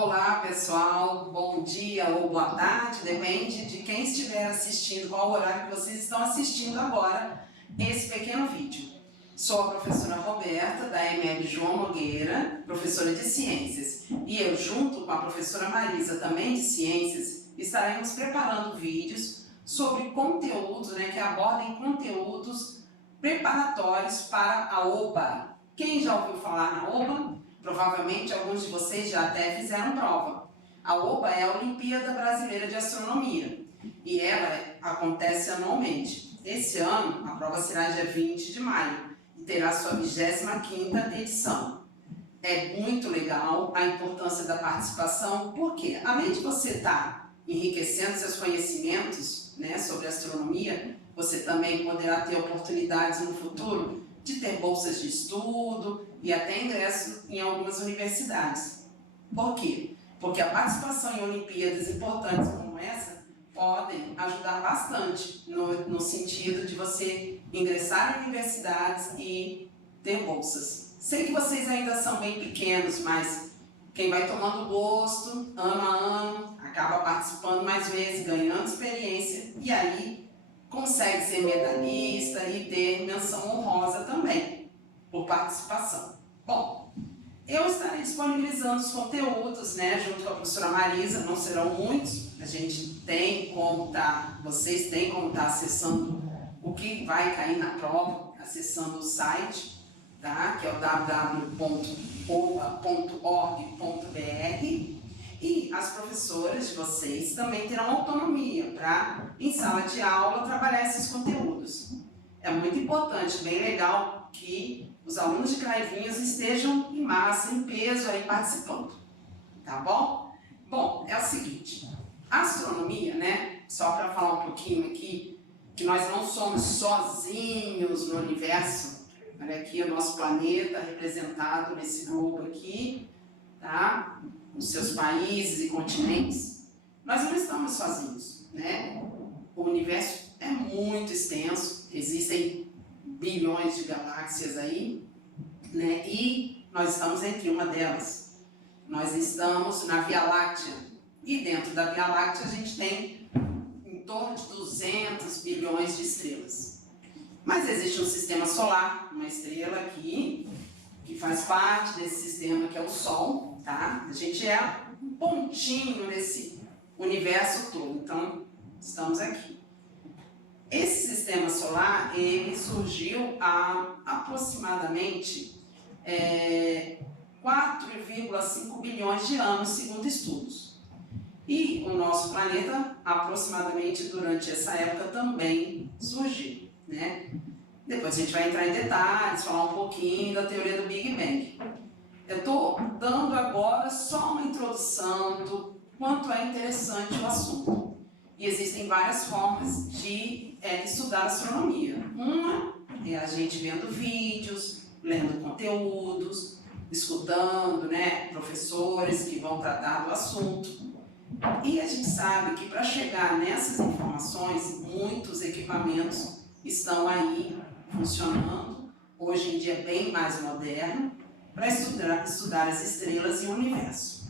Olá pessoal, bom dia ou boa tarde, depende de quem estiver assistindo, qual horário que vocês estão assistindo agora esse pequeno vídeo. Sou a professora Roberta, da EMEB João Nogueira, professora de Ciências, e eu, junto com a professora Marisa, também de Ciências, estaremos preparando vídeos sobre conteúdos, que abordem conteúdos preparatórios para a OBA. Quem já ouviu falar na OBA? Provavelmente alguns de vocês já até fizeram prova. A OBA é a Olimpíada Brasileira de Astronomia e ela acontece anualmente. Esse ano a prova será dia 20 de maio e terá sua 25ª edição. É muito legal a importância da participação, porque além de você estar enriquecendo seus conhecimentos sobre astronomia, você também poderá ter oportunidades no futuro de ter bolsas de estudo e até ingresso em algumas universidades. Por quê? Porque a participação em Olimpíadas importantes como essa podem ajudar bastante no sentido de você ingressar em universidades e ter bolsas. Sei que vocês ainda são bem pequenos, mas quem vai tomando gosto, ano a ano, acaba participando mais vezes, ganhando experiência e aí consegue ser medalhista e ter menção honrosa também, por participação. Bom, eu estarei disponibilizando os conteúdos, junto com a professora Marisa, não serão muitos, a gente tem como vocês têm como estar acessando o que vai cair na prova, acessando o site, que é o www.oba.org.br. E as professoras de vocês também terão autonomia para, em sala de aula, trabalhar esses conteúdos. É muito importante, bem legal que os alunos de Craivinhos estejam em massa, em peso aí participando. Tá bom? Bom, é o seguinte, a astronomia, só para falar um pouquinho aqui, que nós não somos sozinhos no universo. Olha aqui o nosso planeta representado nesse globo aqui, tá? Os seus países e continentes, nós não estamos sozinhos, O universo é muito extenso, existem bilhões de galáxias aí, E nós estamos entre uma delas. Nós estamos na Via Láctea, e dentro da Via Láctea a gente tem em torno de 200 bilhões de estrelas. Mas existe um sistema solar, uma estrela aqui, que faz parte desse sistema que é o Sol, A gente é um pontinho nesse universo todo, então estamos aqui. Esse sistema solar, ele surgiu há aproximadamente 4,5 bilhões de anos, segundo estudos. E o nosso planeta, aproximadamente durante essa época, também surgiu, Depois a gente vai entrar em detalhes, falar um pouquinho da teoria do Big Bang. Eu estou dando agora só uma introdução do quanto é interessante o assunto. E existem várias formas de estudar astronomia. Uma é a gente vendo vídeos, lendo conteúdos, escutando professores que vão tratar do assunto. E a gente sabe que para chegar nessas informações, muitos equipamentos estão aí funcionando, hoje em dia bem mais moderno, para estudar as estrelas e o universo.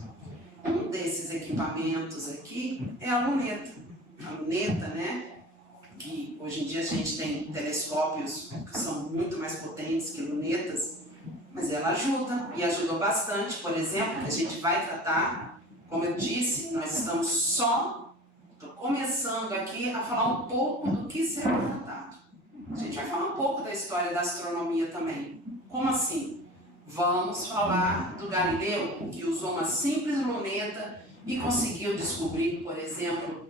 Um desses equipamentos aqui é a luneta. A luneta, que hoje em dia a gente tem telescópios que são muito mais potentes que lunetas, mas ela ajuda, e ajudou bastante. Por exemplo, a gente vai tratar, como eu disse, nós estamos estou começando aqui a falar um pouco do que será tratado. A gente vai falar um pouco da história da astronomia também. Como assim? Vamos falar do Galileu, que usou uma simples luneta e conseguiu descobrir, por exemplo,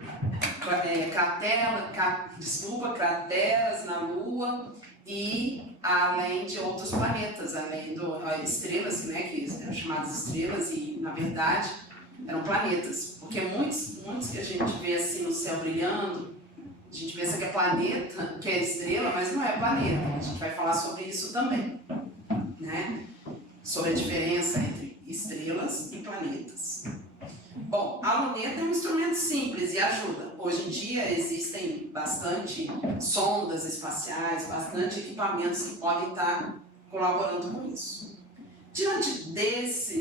crateras na Lua e além de outros planetas, além de estrelas, que eram chamadas estrelas e, na verdade, eram planetas. Porque muitos que a gente vê assim no céu brilhando, a gente pensa que é planeta, que é estrela, mas não é planeta. A gente vai falar sobre isso também, Sobre a diferença entre estrelas e planetas. Bom, a luneta é um instrumento simples e ajuda. Hoje em dia existem bastante sondas espaciais, bastante equipamentos que podem estar colaborando com isso. Diante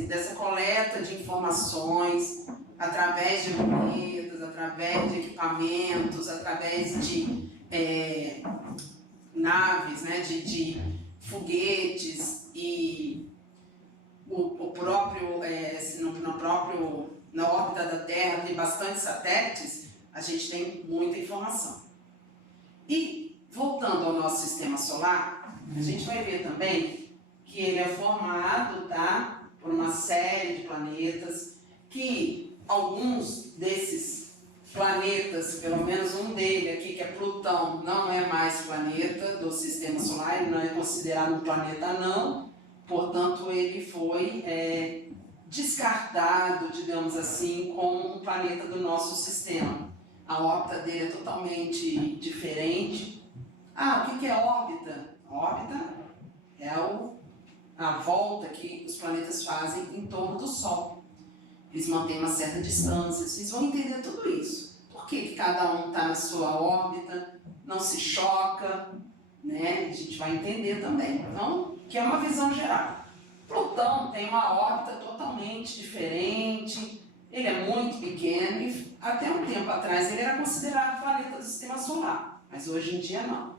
dessa coleta de informações, através de planetas, através de equipamentos, através de naves, né, de foguetes e na órbita da Terra tem bastante satélites, a gente tem muita informação. E, voltando ao nosso sistema solar, a gente vai ver também que ele é formado, tá, por uma série de planetas, que alguns desses planetas, pelo menos um dele aqui, que é Plutão, não é mais planeta do sistema solar, ele não é considerado um planeta anão, portanto ele foi descartado, digamos assim, como um planeta do nosso sistema. A órbita dele é totalmente diferente. O que é órbita? Órbita é a volta que os planetas fazem em torno do Sol. Eles mantêm uma certa distância, vocês vão entender tudo isso. Por que cada um está na sua órbita, não se choca, né? A gente vai entender também. Então, que é uma visão geral. Plutão tem uma órbita totalmente diferente, ele é muito pequeno e até um tempo atrás ele era considerado planeta do sistema solar, mas hoje em dia não.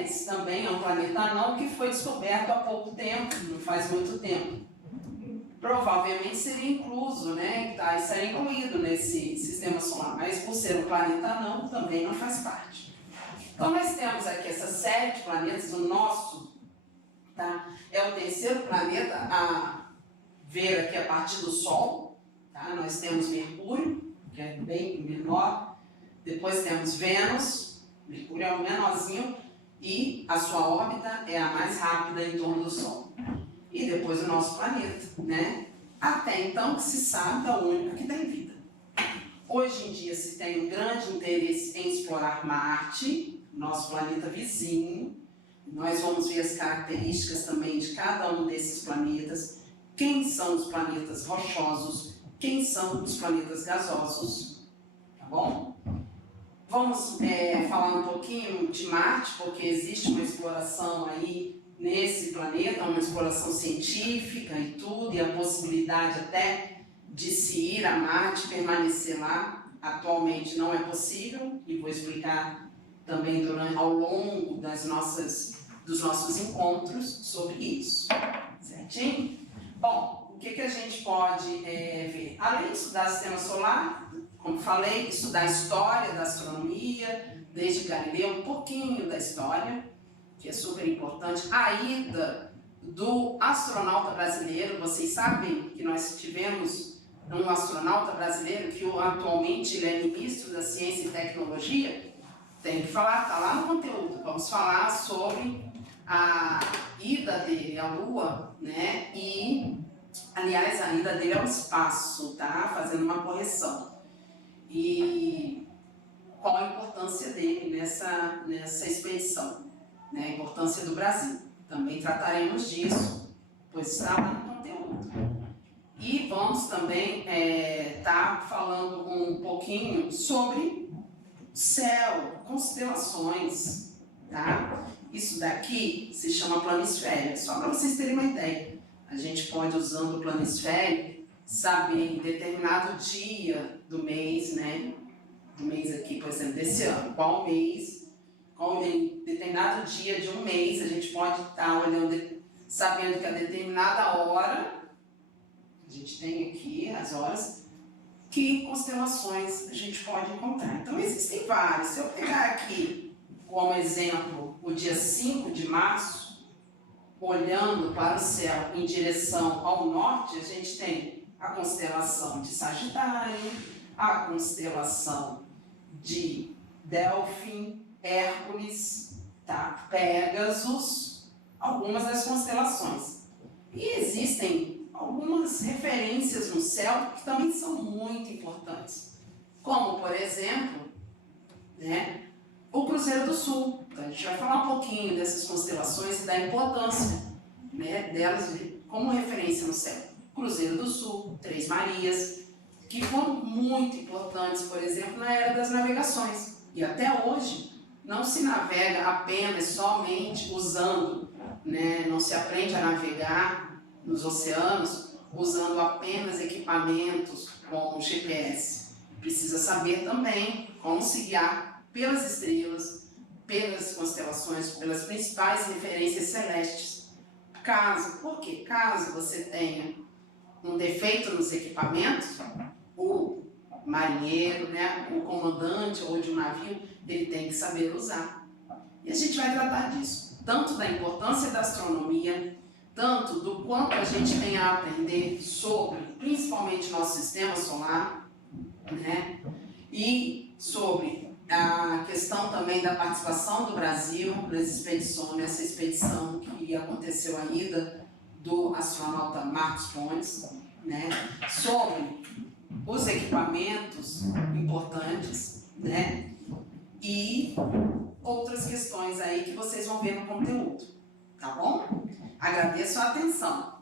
Eris também é um planeta anão que foi descoberto há pouco tempo, não faz muito tempo. Provavelmente seria incluso, né? Seria incluído nesse sistema solar, mas por ser um planeta anão também não faz parte. Então nós temos aqui essa série de planetas, o nosso, tá, é o terceiro planeta a ver aqui a partir do Sol, tá? Nós temos Mercúrio, que é bem menor, depois temos Vênus, Mercúrio é o menorzinho, e a sua órbita é a mais rápida em torno do Sol. E depois o nosso planeta, né? Até então que se sabe é o único que tem vida. Hoje em dia se tem um grande interesse em explorar Marte, nosso planeta vizinho. Nós vamos ver as características também de cada um desses planetas, quem são os planetas rochosos, quem são os planetas gasosos, tá bom? Vamos falar um pouquinho de Marte, porque existe uma exploração aí nesse planeta, uma exploração científica e tudo, e a possibilidade até de se ir a Marte, permanecer lá. Atualmente não é possível, e vou explicar também ao longo dos nossos encontros sobre isso. Certinho? Bom, o que a gente pode ver? Além de estudar o sistema solar, como falei, estudar a história da astronomia, desde Galileu, um pouquinho da história, que é super importante. A ida do astronauta brasileiro, vocês sabem que nós tivemos um astronauta brasileiro que atualmente ele é ministro da Ciência e Tecnologia. Tem que falar, está lá no conteúdo. Vamos falar sobre a ida dele à Lua, né? E, aliás, a ida dele ao espaço, tá? Fazendo uma correção. E qual a importância dele nessa expedição, né? A importância do Brasil. Também trataremos disso, pois está lá no conteúdo. E vamos também estar falando um pouquinho sobre céu, constelações, tá? Isso daqui se chama planisfério, só para vocês terem uma ideia. A gente pode, usando o planisfério, saber em determinado dia do mês, né? Do mês aqui, por exemplo, desse ano, qual mês, em determinado dia de um mês, a gente pode estar olhando, sabendo que a determinada hora, a gente tem aqui as horas, que constelações a gente pode encontrar. Então, existem várias. Se eu pegar aqui, como exemplo, o dia 5 de março, olhando para o céu em direção ao norte, a gente tem a constelação de Sagitário, a constelação de Delfim, Hércules, tá? Pégasus, algumas das constelações. E existem algumas referências no céu que também são muito importantes, como, por exemplo, né, o Cruzeiro do Sul. Então, a gente vai falar um pouquinho dessas constelações e da importância, né, delas como referência no céu. Cruzeiro do Sul, Três Marias, que foram muito importantes, por exemplo, na era das navegações. E até hoje não se navega apenas somente usando né? Não se aprende a navegar nos oceanos usando apenas equipamentos como GPS. Precisa saber também como se guiar pelas estrelas, pelas constelações, pelas principais referências celestes. Por quê? Caso você tenha um defeito nos equipamentos, o marinheiro, né, o comandante ou de um navio, ele tem que saber usar. E a gente vai tratar disso, tanto da importância da astronomia, tanto do quanto a gente tem a aprender sobre, principalmente, nosso sistema solar, né, e sobre a questão também da participação do Brasil nas expedições, nessa expedição que aconteceu a ida do astronauta Marcos Pontes, né, sobre os equipamentos importantes, né, e outras questões aí que vocês vão ver no conteúdo, tá bom? Agradeço a atenção.